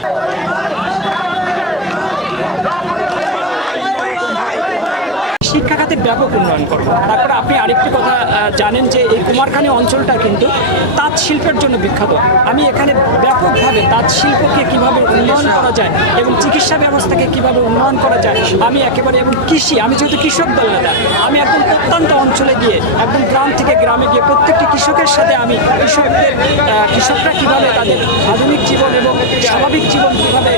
Yeah. ব্যাপক উন্নয়ন করব। তারপরে আপনি আরেকটি কথা জানেন যে এই কুমারখালী অঞ্চলটা কিন্তু তাঁত শিল্পের জন্য বিখ্যাত। আমি এখানে ব্যাপকভাবে তাঁত শিল্পকে কীভাবে উন্নয়ন করা যায় এবং চিকিৎসা ব্যবস্থাকে কীভাবে উন্নয়ন করা যায়, আমি একেবারে, এবং কৃষি, আমি যেহেতু কৃষক দল নেতা আমি একদম প্রত্যন্ত অঞ্চলে গিয়ে, একদম গ্রাম থেকে গ্রামে গিয়ে প্রত্যেকটি কৃষকের সাথে আমি কৃষকদের কৃষকরা কীভাবে তাদের আধুনিক জীবন এবং স্বাভাবিক জীবন কীভাবে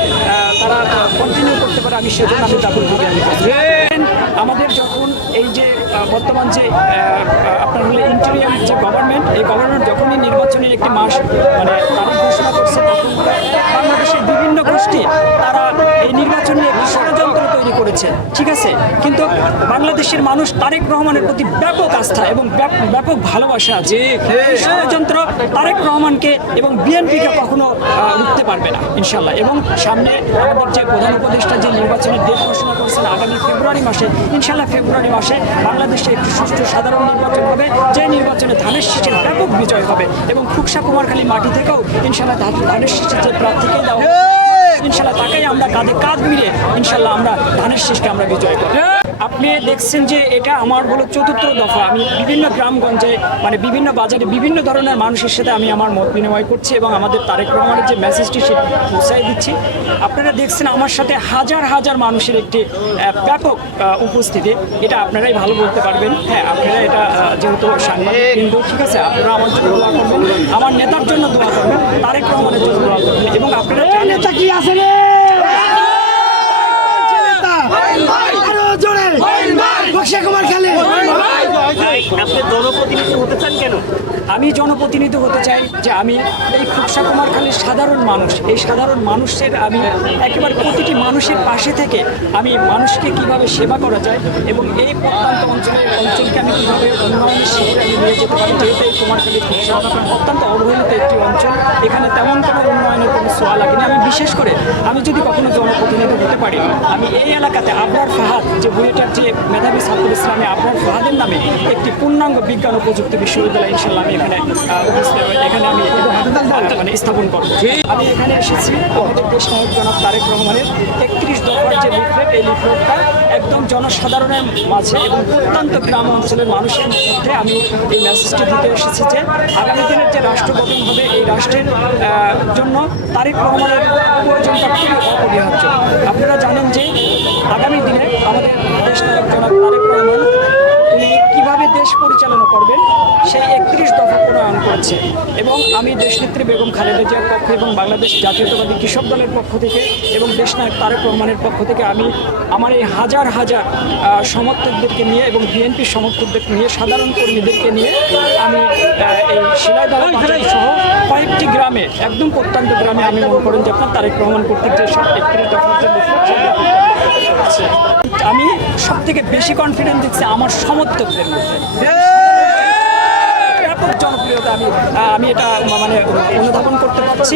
তারা কন্টিনিউ করতে পারে, আমি সেজন্য আমি ব্যাপকভাবে করি। আমাদের যখন এই যে বর্তমান যে আপনার হলে ইন্টেরিয়াম যে গভর্নমেন্ট এই গভর্নমেন্ট যখনই নির্বাচনের একটি মাস মানে তারিখ ঘোষণা করছে, তখন বাংলাদেশের বিভিন্ন গোষ্ঠী, তারা এই নির্বাচন নিয়ে ষড়যন্ত্র করেছে ঠিক আছে? কিন্তু বাংলাদেশের মানুষ তারেক রহমানের প্রতি ব্যাপক আস্থা এবং ব্যাপক ভালোবাসা আছে ষড়যন্ত্র তারেক রহমানকে এবং বিএনপিকে কখনো রুখতে পারবে না ইনশাল্লাহ এবং সামনে আমাদের যে প্রধান উপদেষ্টা যে নির্বাচনের ডেট ঘোষণা করেছেন আগামী ফেব্রুয়ারি মাসে ইনশাল্লাহ ফেব্রুয়ারি মাসে বাংলাদেশে একটি সুষ্ঠু সাধারণ নির্বাচন হবে, যে নির্বাচনে ধানের শীষের ব্যাপক বিজয় হবে এবং ফুকসা কুমারখালী মাটি থেকেও ইনশাল্লাহ ধানের শীষের যে প্রার্থীকে দেওয়া ইনশাল্লাহ তাকেই আমরা কাঁধে কাঁধ মিলে ইনশাল্লাহ আমরা ধানের শেষকে আমরা বিজয় করব আপনি দেখছেন যে এটা আমার হলো চতুর্থ দফা। আমি বিভিন্ন গ্রামগঞ্জে মানে বিভিন্ন বাজারে বিভিন্ন ধরনের মানুষের সাথে আমি আমার মত বিনিময় করছি এবং আমাদের তারেক রহমানের যে মেসেজটি সেটি পৌঁছাই দিচ্ছি। আপনারা দেখছেন আমার সাথে হাজার হাজার মানুষের একটি ব্যাপক উপস্থিতি। এটা আপনারাই ভালো বলতে পারবেন। হ্যাঁ আপনারা এটা যেহেতু সাংবাদিক কিন্তু ঠিক আছে? আপনারা আমার জন্য দোয়া করবেন। আমার নেতার জন্য দোয়া করবেন। তারেক রহমানের জন্য দোয়া করবেন এবং আপনারা নেতা কি আছে রে নেতা আরও জোরে বক্সা কুমার খেলে আপনি জনপ্রতিনিধি হতে চান কেন আমি জনপ্রতিনিধি হতে চাই যে আমি এই খুকসা কুমারখালীর সাধারণ মানুষ। এই সাধারণ মানুষের আমি একেবারে প্রতিটি মানুষের পাশে থেকে আমি মানুষকে কীভাবে সেবা করা যায় এবং এই প্রত্যন্ত অঞ্চলের অঞ্চলকে আমি কীভাবে উন্নয়নের শিবিরে আমি নিয়ে যেতে পারি, যেহেতু এই কুমারখালী খুকসা অত্যন্ত অবহেলিত একটি অঞ্চল, এখানে তেমন কোনো উন্নয়নের কোনো সোয়া লাগেনি। আমি বিশেষ করে আমি যদি কখনো জনপ্রতিনিধি হতে পারি আমি এই এলাকাতে আবরার ফাহাদ যে বুয়েটার যে মেধাবী ছাত্র ইসলামে আবরার ফাহাদের নামে একটি পূর্ণাঙ্গ বিজ্ঞান ও প্রযুক্তি বিশ্ববিদ্যালয় ইনশাল্লাহ আমি এখানে এখানে আমি মানে স্থাপন করব। আমি এখানে এসেছি আমাদের দেশ নায়ক জনাব তারেক রহমানের একত্রিশ দফার যে লিফলেট এই লিফলেটটা একদম জনসাধারণের মাঝে এবং প্রত্যন্ত গ্রাম অঞ্চলের মানুষের মধ্যে আমি এই মেসেজটি দিতে এসেছি যে আগামী দিনের যে রাষ্ট্র গঠন হবে এই রাষ্ট্রের জন্য তারেক রহমানের প্রয়োজনটা খুবই অপরিহার্য আপনারা জানেন যে আগামী দিনে আমাদের দেশ নায়ক জনাব তারেক রহমান উনি কীভাবে দেশ পরিচালনা করবেন সেই একত্রিশ দফা প্রণয়ন করেছে। এবং আমি দেশনেত্রী বেগম খালেদা জিয়ার পক্ষ এবং বাংলাদেশ জাতীয়তাবাদী কৃষক দলের পক্ষ থেকে এবং দেশনায়ক তারেক রহমানের পক্ষ থেকে আমি আমার এই হাজার হাজার সমর্থকদেরকে নিয়ে এবং বিএনপির সমর্থকদেরকে নিয়ে সাধারণ কর্মীদেরকে নিয়ে আমি এই শিলাইদহ বাজার সহ কয়েকটি গ্রামে একদম প্রত্যন্ত গ্রামে আমি মনে করেন যে আপনার তারেক রহমান কর্তৃক যে সব একত্রিশ দফার যে। আমি সব থেকে বেশি কনফিডেন্স দিচ্ছি আমার সমর্থকদের মধ্যে। ব্যাপক জনপ্রিয়তা আমি আমি এটা মানে অনুধাবন করতে পারছি।